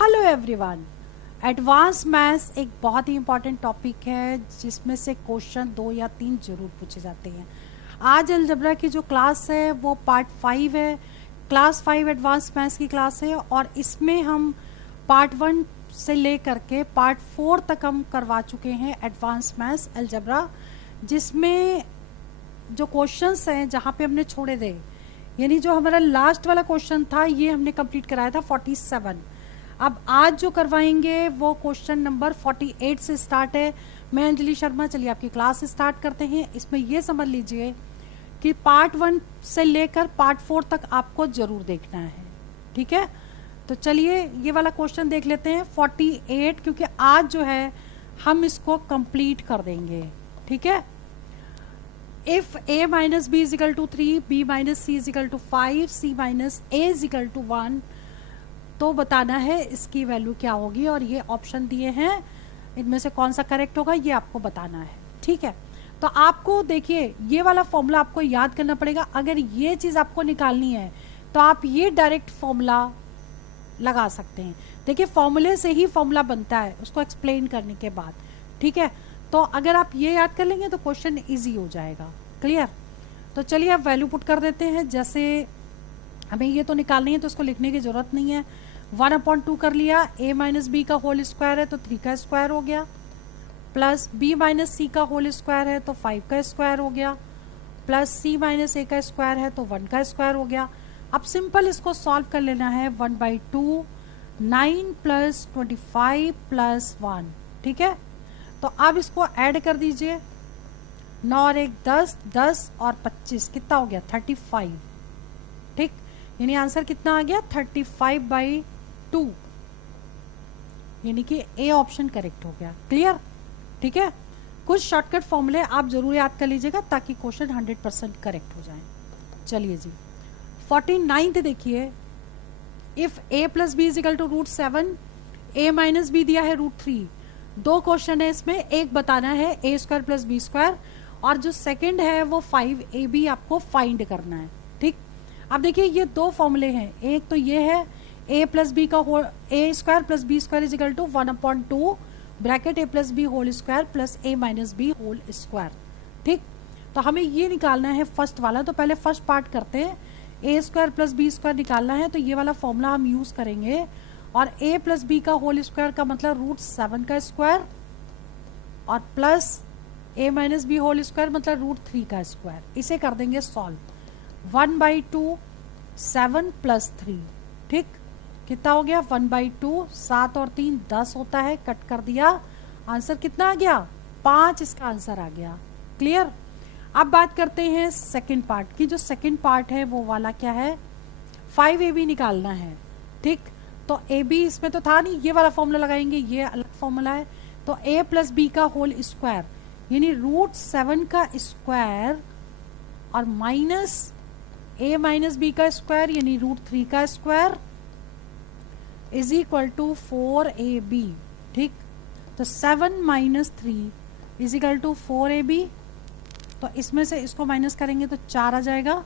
Hello everyone. Advance maths एक बहुत ही important topic है जिसमें से क्वेश्चन 2 या 3 जरूर पूछे जाते हैं। आज अलजेब्रा की जो क्लास है वो पार्ट 5 है। क्लास 5 एडवांस मैथ्स की क्लास है और इसमें हम पार्ट 1 से लेकर के पार्ट 4 तक हम करवा चुके हैं एडवांस मैथ्स अलजेब्रा, जिसमें जो क्वेश्चंस हैं जहाँ पे हमने छोड़े थे, यानी जो हमारा लास्ट वाला क्वेश्चन था ये हमने कंप्लीट कराया था 47। अब आज जो करवाएंगे वो क्वेश्चन नंबर 48 से स्टार्ट है। मैं अंजलि शर्मा, चलिए आपकी क्लास स्टार्ट करते हैं। इसमें ये समझ लीजिए कि पार्ट 1 से लेकर पार्ट 4 तक आपको जरूर देखना है, ठीक है। तो चलिए ये वाला क्वेश्चन देख लेते हैं 48, क्योंकि आज जो है हम इसको कंप्लीट कर देंगे, ठीक है। If a minus B is equal to 3, b minus C is equal to 5, c minus a is equal to 1, तो बताना है इसकी वैल्यू क्या होगी। और ये ऑप्शन दिए हैं, इनमें से कौन सा करेक्ट होगा ये आपको बताना है, ठीक है। तो आपको देखिए ये वाला फॉर्मूला आपको याद करना पड़ेगा। अगर ये चीज़ आपको निकालनी है तो आप ये डायरेक्ट फॉर्मूला लगा सकते हैं। देखिए फॉर्मूले से ही फॉर्मूला बनता है उसको एक्सप्लेन करने के बाद, ठीक है। तो अगर आप ये याद कर लेंगे तो क्वेश्चन ईजी हो जाएगा, क्लियर। तो चलिए आप वैल्यू पुट कर देते हैं। जैसे हमें ये तो निकालनी है तो उसको लिखने की जरूरत नहीं है। 1/2 कर लिया, a माइनस बी का होल स्क्वायर है तो 3 का स्क्वायर हो गया, प्लस b माइनस सी का होल स्क्वायर है तो 5 का स्क्वायर हो गया, प्लस c माइनस a का स्क्वायर है तो 1 का स्क्वायर हो गया। अब सिंपल इसको सॉल्व कर लेना है। 1/2 9 प्लस 25 प्लस 1, ठीक है। तो अब इसको ऐड कर दीजिए, 9 और 1 10, 10 और 25 कितना हो गया 35, ठीक। यानी आंसर कितना आ गया 35/2, यानी कि ए ऑप्शन करेक्ट हो गया, क्लियर, ठीक है। कुछ शॉर्टकट फॉर्मूले आप जरूर याद कर लीजिएगा ताकि क्वेश्चन 100% करेक्ट हो जाए। चलिए जी 49 देखिए, if a plus B is equal to √7, a minus B दिया है √3। दो क्वेश्चन है इसमें, एक बताना है a square plus B square, और जो सेकंड है वो 5ab आपको फाइंड करना है, ठीक। अब देखिए ये दो फॉर्मूले हैं, एक तो ये है a प्लस बी का whole, a square plus B square is equal to 1/2 bracket a plus B whole square plus a minus B whole square, ठीक। तो हमें ये निकालना है फर्स्ट वाला। तो पहले फर्स्ट पार्ट करते हैं। a square plus B square निकालना है तो ये वाला फॉर्मूला हम यूज करेंगे, और a प्लस बी का होल स्क्वायर का मतलब √7 का स्क्वायर, और plus a minus B whole square मतलब √3 का स्क्वायर। इसे कर देंगे सॉल्व। 1/2 7 प्लस 3, ठीक, कितना हो गया 1/2, 7 और 3 10 होता है, कट कर दिया, आंसर कितना आ गया 5, इसका आंसर आ गया, क्लियर। अब बात करते हैं सेकंड पार्ट की। जो सेकंड पार्ट है वो वाला क्या है, 5ab निकालना है, ठीक। तो ab इसमें तो था नहीं, ये वाला फॉर्मूला लगाएंगे, ये अलग फॉर्मूला है। तो a प्लस बी का होल स्क्वायर यानी √7 का स्क्वायर और माइनस a माइनस बी का स्क्वायर यानी √3 का square is equal to 4ab, ठीक। तो 7 minus 3 is equal to 4ab। तो इसमें से इसको माइनस करेंगे तो 4 आ जाएगा,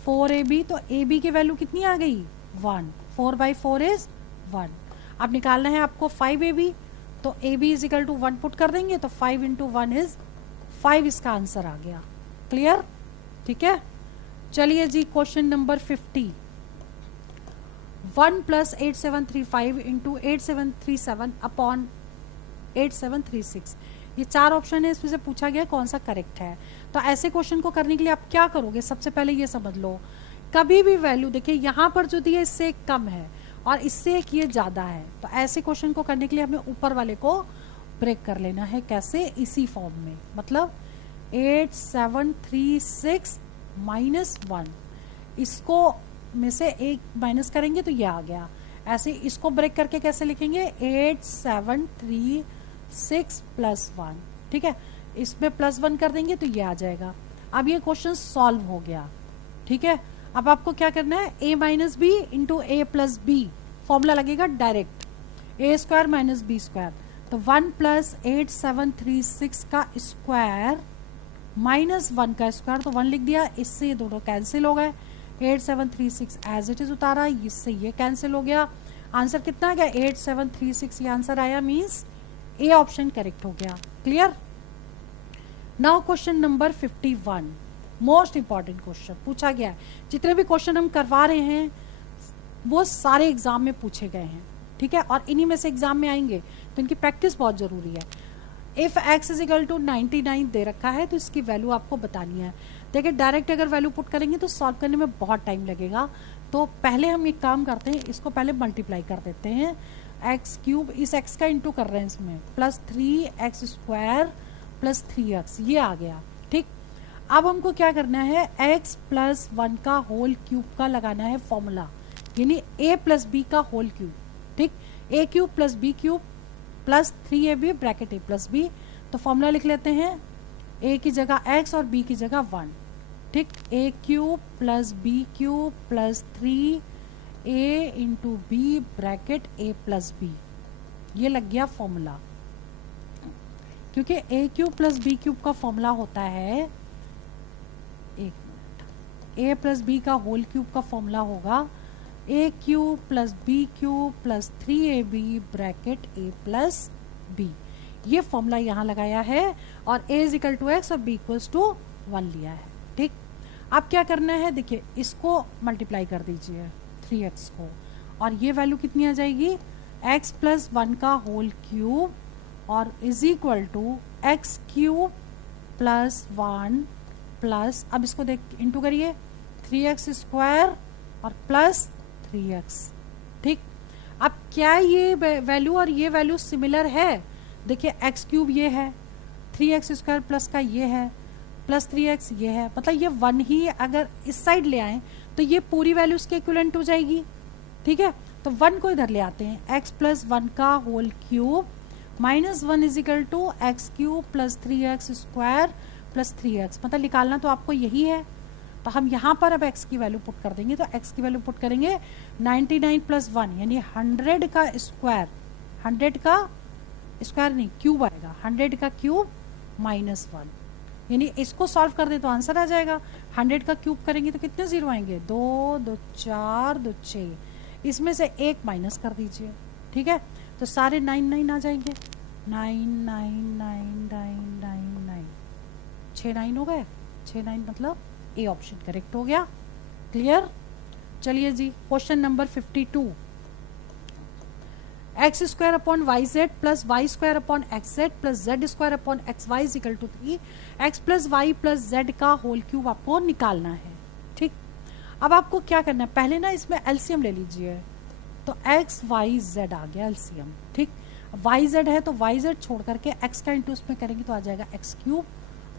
4ab। तो ab की वैल्यू कितनी आ गई 1, 4/4 इज 1। अब निकालना है आपको 5ab, तो ab is equal to 1 put कर देंगे तो 5 इंटू 1 इज 5, इसका आंसर आ गया, क्लियर, ठीक है। चलिए जी question number 50, 1 plus 8735 into 8737 upon 8736, ये 4 ऑप्शन है, इसमें से पूछा गया कौन सा करेक्ट है। तो ऐसे क्वेश्चन को करने के लिए आप क्या करोगे, सबसे पहले ये समझ लो, कभी भी वैल्यू देखिए यहाँ पर जो दी है इससे एक कम है और इससे एक ये ज्यादा है, तो ऐसे क्वेश्चन को करने के लिए हमें ऊपर वाले को ब्रेक कर लेना है। कैसे, इसी फॉर्म में, मतलब 8736 माइनस 1, इसको में से एक माइनस करेंगे तो ये आ गया। ऐसे इसको ब्रेक करके कैसे लिखेंगे 8736 प्लस 1, ठीक है। इसमें +1 कर देंगे तो ये आ जाएगा। अब ये क्वेश्चन सॉल्व हो गया, ठीक है। अब आपको क्या करना है, a minus B into a plus B, formula लगेगा direct, a square minus B square. तो 1 प्लस 8736 का स्क्वायर माइनस 1 का स्क्वायर, तो 1 लिख दिया, इससे ये दोनों कैंसिल हो गए। 8736 एज इट इज उतारा, इससे ये कैंसिल हो गया। आंसर कितना आ गया 8736, ये आंसर आया, मीन्स ए ऑप्शन करेक्ट हो गया। Clear. Now question number 51, most important question पूछा गया है। जितने भी क्वेश्चन हम करवा रहे हैं वो सारे एग्जाम में पूछे गए हैं, ठीक है, और इन्हीं में से एग्जाम में आएंगे, तो इनकी प्रैक्टिस बहुत जरूरी है। If x is equal to 99 दे रखा है तो इसकी वैल्यू आपको बतानी है। देखिए डायरेक्ट अगर वैल्यू पुट करेंगे तो सॉल्व करने में बहुत टाइम लगेगा, तो पहले हम एक काम करते हैं, इसको पहले मल्टीप्लाई कर देते हैं। एक्स क्यूब, इस x का इंटू कर रहे हैं इसमें, plus 3x square plus 3x, ये आ गया। ठीक, अब हमको क्या करना है, x प्लस 1 का होल क्यूब का लगाना है फॉर्मूला, यानी a प्लस बी का होल क्यूब। ठीक, a cube plus b cube plus 3ab bracket a plus b. तो फॉर्मूला लिख लेते हैं, a की जगह x और b की जगह 1। ठीक, a cube plus b cube plus 3a into b bracket a plus b, ये लग गया फॉर्मूला। क्योंकि a cube plus b cube का फॉर्मूला होता है, एक मिनट, a प्लस बी का होल क्यूब का फॉर्मूला होगा a cube plus b cube plus 3ab bracket a plus b. ये फॉर्मूला यहाँ लगाया है और a is equal to x और b इक्वल्स टू 1 लिया है। ठीक, अब क्या करना है, देखिए इसको मल्टीप्लाई कर दीजिए 3x को, और ये वैल्यू कितनी आ जाएगी, x प्लस 1 का होल क्यूब और is equal to x cube plus 1 plus, अब इसको देख इंटू करिए, 3x स्क्वायर और प्लस 3x। ठीक, अब क्या ये वैल्यू और ये वैल्यू सिमिलर है, देखिए एक्स क्यूब ये है, 3x स्क्वायर प्लस का ये है, प्लस 3x ये है, मतलब ये 1 ही अगर इस साइड ले आए तो ये पूरी वैल्यू इसके इक्विवेलेंट हो जाएगी। ठीक है, तो 1 को इधर ले आते हैं, x प्लस 1 का whole cube minus 1 is equal to x cube plus 3x square plus 3x, मतलब निकालना तो आपको यही है। तो हम यहाँ पर अब x की वैल्यू पुट कर देंगे, तो x की वैल्यू पुट करेंगे 99 प्लस 1 यानी 100 का स्क्वायर, 100 का स्क्वायर नहीं क्यूब आएगा, 100 का क्यूब माइनस 1, यानी इसको सॉल्व कर दे तो आंसर आ जाएगा। 100 का क्यूब करेंगे तो कितने जीरो आएंगे, 2 2 4 2 6, इसमें से एक माइनस कर दीजिए। ठीक है, तो सारे 9 9 आ जाएंगे, 9 9 9 9 9 9, 6 9 हो गए, 6 9 मतलब ए ऑप्शन करेक्ट हो गया। क्लियर। चलिए जी, question number 52, X square upon Y Z plus Y square upon X Z plus Z square upon X Y is equal to 3, X plus Y plus Z का whole cube आपको निकालना है। ठीक, अब आपको क्या करना है, पहले ना इसमें एलसीएम ले लीजिए, तो एक्स वाई जेड आ गया एलसीएम। ठीक, वाई जेड है तो वाई जेड छोड़ करके एक्स का इंटू उसमें करेंगे तो आ जाएगा x cube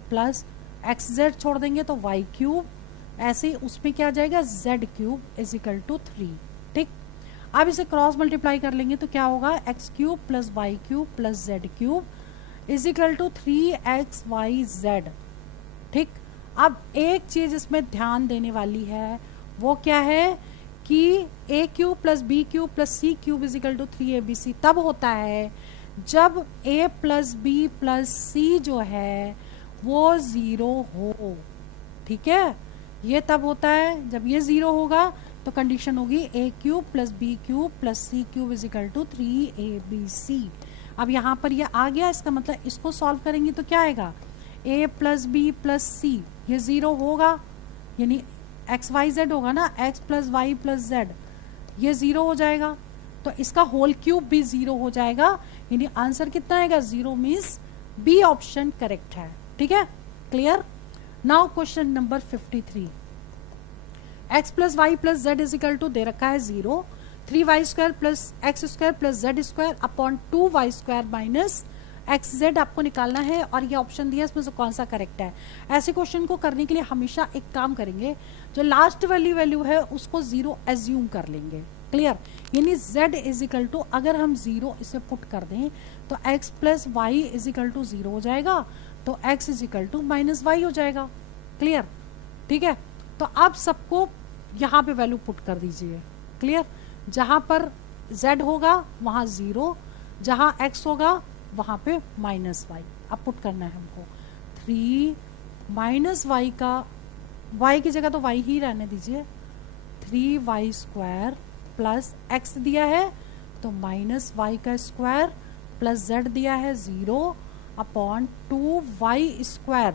plus x Z छोड़ देंगे तो वाई क्यूब, ऐसे ही उसमें क्या आ जाएगा z cube is equal to 3। ठीक, अब इसे क्रॉस मल्टीप्लाई कर लेंगे तो क्या होगा, x cube plus y cube plus z cube is equal to 3x y z। ठीक, अब एक चीज इसमें ध्यान देने वाली है, वो क्या है कि a cube plus b cube plus c cube is equal to 3abc तब होता है जब a plus b plus c जो है वो 0 हो। ठीक है, ये तब होता है जब ये 0 होगा तो कंडीशन होगी a cube plus b cube plus c cube is equal to 3abc। अब यहाँ पर ये आ गया, इसका मतलब इसको सॉल्व करेंगे तो क्या आएगा, a प्लस बी प्लस सी, ये 0 होगा यानी एक्स वाई जेड होगा ना, x plus Y plus z, ये 0 हो जाएगा, तो इसका होल क्यूब भी 0 हो जाएगा, यानी आंसर कितना आएगा 0, मीन्स बी ऑप्शन करेक्ट है। ठीक है, clear. Now question number 53, X plus Y plus Z is equal to दे रखा है 0, 3y square plus X square plus Z square upon 2y square minus X Z आपको निकालना है, और ये ऑप्शन दिया इसमें से कौन सा करेक्ट है। ऐसे क्वेश्चन को करने के लिए हमेशा एक काम करेंगे, जो लास्ट वाली वैल्यू है उसको 0 एज्यूम कर लेंगे। क्लियर, यानी z इज इक्वल टू, अगर हम 0 इसे पुट कर दें तो x plus y is equal to 0 हो जाएगा, तो x is equal to minus y हो जाएगा। क्लियर, ठीक है, तो आप सबको यहाँ पे वैल्यू पुट कर दीजिए। क्लियर, जहां पर z होगा वहां 0, जहां x होगा वहां पे माइनस वाई, अब पुट करना है हमको। 3 माइनस वाई का, y की जगह तो y ही रहने दीजिए, 3y स्क्वायर प्लस x दिया है तो माइनस वाई का स्क्वायर प्लस जेड दिया है 0 अपॉन 2y²।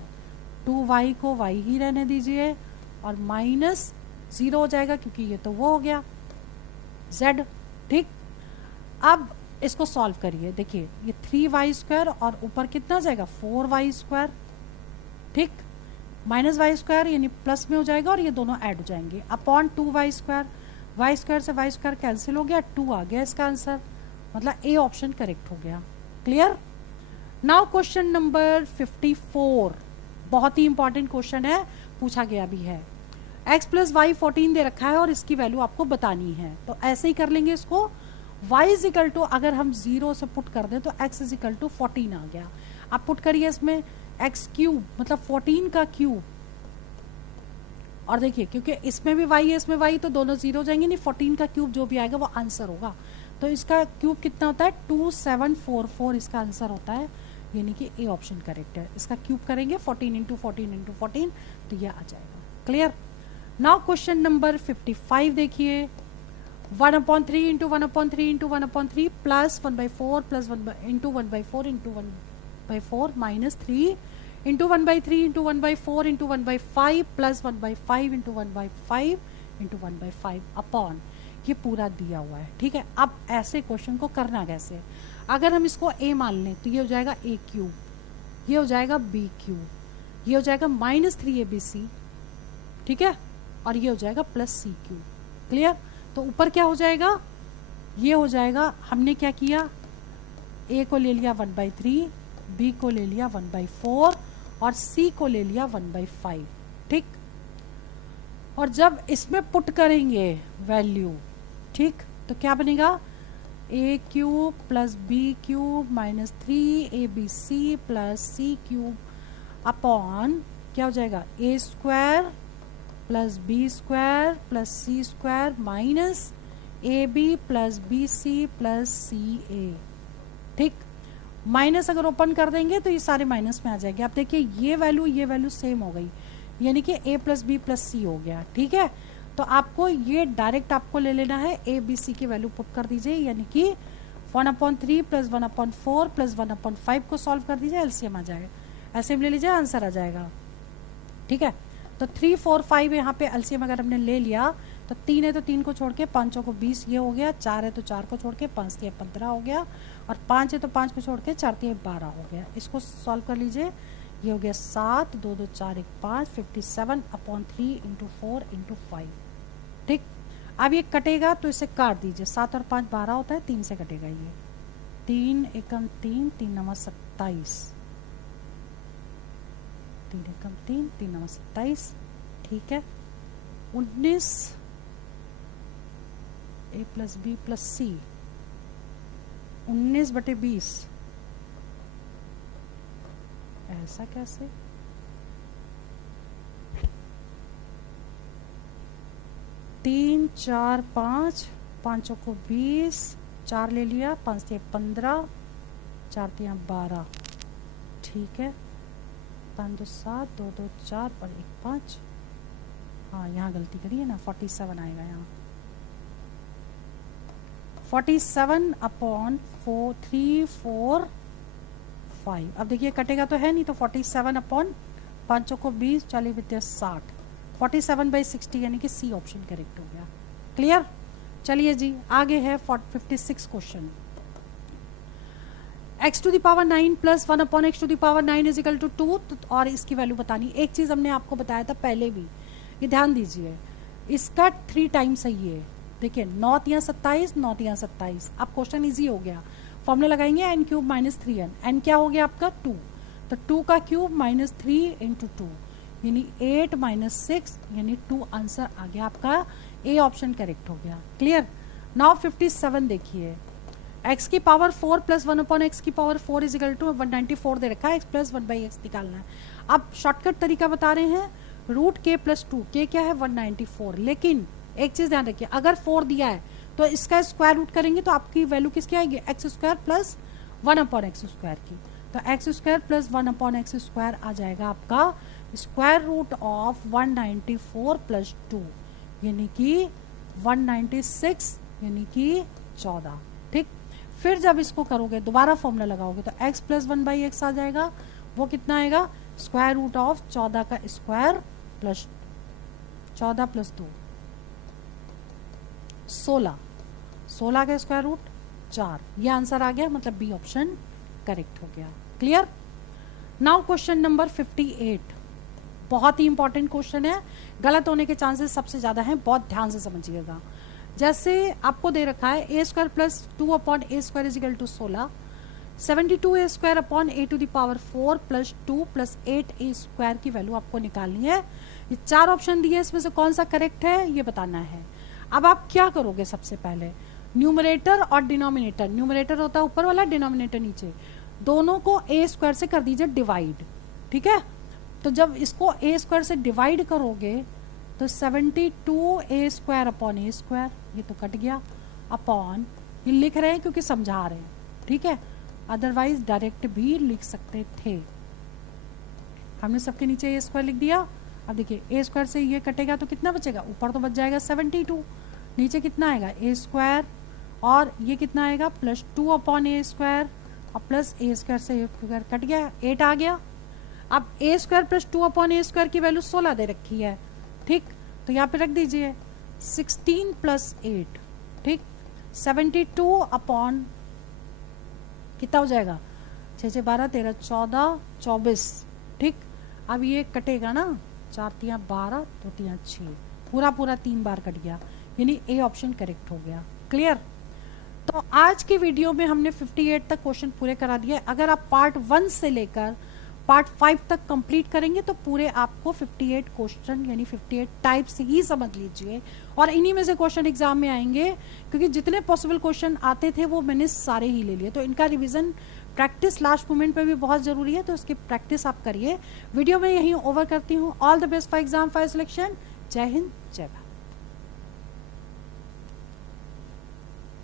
2y को y ही रहने दीजिए और माइनस 0 हो जाएगा क्योंकि ये तो वो हो गया z। ठीक, अब इसको सॉल्व करिए। देखिए ये 3y² और ऊपर कितना जाएगा 4y²। ठीक, माइनस y² यानी प्लस में हो जाएगा और ये दोनों ऐड हो जाएंगे अपॉन 2y²। y² से y² कैंसिल हो गया, 2 आ गया इसका आंसर, मतलब ए ऑप्शन करेक्ट हो गया। क्लियर। नाउ क्वेश्चन नंबर 54, बहुत ही इंपॉर्टेंट क्वेश्चन है, पूछा गया भी है। x प्लस वाई 14 दे रखा है और इसकी वैल्यू आपको बतानी है, तो ऐसे ही कर लेंगे इसको। y इज इक्वल टू, अगर हम 0 से पुट कर दें तो x इज इक्वल टू 14 आ गया। आप पुट करिए इसमें x³ मतलब 14 का क्यूब, और देखिए क्योंकि इसमें भी y है इसमें y, तो दोनों 0 हो जाएंगे, नहीं 14 का क्यूब जो भी आएगा वो आंसर होगा। तो इसका क्यूब कितना होता है 2744 इसका आंसर होता है, यानी कि ए ऑप्शन करेक्ट है। इसका क्यूब करेंगे 14 इंटू 14 इंटू 14 तो यह आ जाएगा। क्लियर। नाउ क्वेश्चन नंबर 55 देखिए, 1/3 into 1/3 into 1/3 plus 1/4 plus 1 into 1/4 into 1/4 minus 3 into 1/3 into 1/4 into 1/5 plus 1/5 into 1/5 into 1/5 upon, ये पूरा दिया हुआ है। ठीक है, अब ऐसे क्वेश्चन को करना कैसे, अगर हम इसको a मान लें तो ये हो जाएगा a³, ये हो जाएगा b³, ये हो जाएगा -3abc, ठीक है, और ये हो जाएगा +c³। क्लियर। तो ऊपर क्या हो जाएगा, ये हो जाएगा, हमने क्या किया, a को ले लिया 1/3, b को ले लिया 1/4 और c को ले लिया 1/5। ठीक, और जब इसमें पुट करेंगे वैल्यू, ठीक, तो क्या बनेगा a³ plus b³ minus 3abc plus c³ upon क्या हो जाएगा a² plus b² plus c² minus ab plus bc plus ca। ठीक, माइनस अगर ओपन कर देंगे तो ये सारे माइनस में आ जाएंगे। आप देखिए ये वैल्यू सेम हो गई, यानी कि a प्लस बी प्लस सी हो गया। ठीक है, तो आपको ये डायरेक्ट आपको ले लेना है, a b c की वैल्यू पुट कर दीजिए, यानी कि 1/3 प्लस 1/4 प्लस 1/5 को सॉल्व कर दीजिए, एलसीएम आ जाएगा, ऐसे ले लीजिए आंसर आ जाएगा। ठीक है, तो 3 4 5 यहाँ पे एलसीएम अगर हमने ले लिया तो 3 है तो 3 को छोड़ के 5 को 20 ये हो गया, 4 है तो 4 को छोड़ के 5 3 15 हो गया, और 5 है तो 5 को छोड़ के 4 3 12 हो गया। इसको सॉल्व कर लीजिए, ये हो गया 7 2 2 4 1 5 57/3 इंटू 4 इंटू 5। ठीक, अब ये कटेगा तो इसे काट दीजिए, 7 और 5 12 होता है, 3 से कटेगा ये, 3 एकम 3 3 9 27, 3 एकम 3 3 9 27। ठीक है, 19 a प्लस बी प्लस सी, 19/20, ऐसा कैसे, तीन 4 5 5 को 20, 4 ले लिया, 5 3 15, 4 3 12। ठीक है, 5 2 7 2 2 4 और 1 5, हाँ यहाँ गलती करिए ना, 47 आएगा यहाँ, 47/4 3 4 5। अब देखिए कटेगा तो है नहीं, तो 47/5 को 20 40 विद्या 60, 47/60 यानी कि सी ऑप्शन करेक्ट हो गया। क्लियर। चलिए जी आगे है 56 question. x⁴ plus 1/x⁴ is equal to 2, और इसकी वैल्यू बतानी। एक चीज हमने आपको बताया था पहले भी, ये ध्यान दीजिए, इसका 3 टाइम्स है ये, देखिए 9 3 27 9 3 27। अब क्वेश्चन इजी हो गया, फॉर्मूला लगाएंगे n³ माइनस 3n, n क्या हो गया आपका 2, तो 2 का क्यूब माइनस 3 इंटू 2 यानी 8 माइनस 6 यानी 2 आंसर आ गया आपका, ए ऑप्शन करेक्ट हो गया। क्लियर। नाउ 57 देखिए, x की पावर 4 प्लस 1/x की पावर 4 इज इक्वल टू 194 दे रखा है, x प्लस 1/x निकालना है। अब शॉर्टकट तरीका बता रहे हैं, रूट k प्लस 2, k क्या है 194, लेकिन एक चीज ध्यान रखिए, अगर 4 दिया है तो इसका स्क्वायर रूट करेंगे तो आपकी वैल्यू किसकी आएगी, x² प्लस 1/x² की, तो x² प्लस 1/x² आ जाएगा आपका स्क्वायर रूट ऑफ 194 प्लस 2 यानी कि 196 यानी कि 14। ठीक। फिर जब इसको करोगे दोबारा फॉर्मूला लगाओगे तो x प्लस 1/x आ जाएगा, वो कितना आएगा स्क्वायर रूट ऑफ 14 का स्क्वायर प्लस 14 प्लस 2 16 का स्क्वायर रूट 4। ये आंसर आ गया, मतलब बी ऑप्शन करेक्ट हो गया। क्लियर। नाउ क्वेश्चन नंबर 58, बहुत ही इंपॉर्टेंट क्वेश्चन है, गलत होने के चांसेस सबसे ज्यादा हैं, बहुत ध्यान से समझिएगा। जैसे आपको दे रखा है A square plus 2 upon A square is equal to 16, 72 A square upon A to the power 4 plus 2 plus 8 A square की वैल्यू आपको निकालनी है। ये 4 ऑप्शन दिए, इसमें से कौन सा करेक्ट है ये बताना है। अब आप क्या करोगे, सबसे पहले न्यूमरेटर और डिनोमिनेटर, न्यूमरेटर होता है ऊपर वाला, डिनोमिनेटर नीचे, दोनों को ए स्क्वायर से कर दीजिए डिवाइड। ठीक है, तो जब इसको ए स्क्वायर से डिवाइड करोगे तो 72 A square upon A square, ये तो कट गया, अपॉन ये लिख रहे हैं क्योंकि समझा रहे हैं, ठीक है, अदरवाइज डायरेक्ट भी लिख सकते थे। हमने सबके नीचे ए स्क्वायर लिख दिया। अब देखिए ए स्क्वायर से ये कटेगा तो कितना बचेगा, ऊपर तो बच जाएगा 72, नीचे कितना आएगा ए स्क्वायर, और ये कितना आएगा प्लस 2 अपॉन ए स्क्वायर, और प्लस ए स्क्वायर से फिगर कट गया, 8 आ गया। अब ए square plus 2 upon A square की वैल्यू 16 दे रखी है, ठीक, तो यहाँ पे रख दीजिए 16 प्लस 8, ठीक, 72 अपॉन कितना हो जाएगा 6 6 12 13 14 24, ठीक। अब ये कटेगा ना, 4 3 12 2 3 6, पूरा पूरा 3 बार कट गया, यानी ए ऑप्शन करेक्ट हो गया। क्लियर। तो आज की वीडियो में हमने 58 तक क्वेश्चन पूरे करा दिए। अगर आप पार्ट 1 से लेकर पार्ट 5 तक कंप्लीट करेंगे तो पूरे आपको 58 क्वेश्चन यानी 58 टाइप्स ही समझ लीजिए, और इन्हीं में से क्वेश्चन एग्जाम में आएंगे, क्योंकि जितने पॉसिबल क्वेश्चन आते थे वो मैंने सारे ही ले लिए। तो इनका रिवीजन प्रैक्टिस लास्ट मोमेंट पे भी बहुत जरूरी है, तो इसकी प्रैक्टिस आप करिए। वीडियो में यहीं ओवर करती हूँ। All the best for exam for selection. जय हिंद, जय भारत।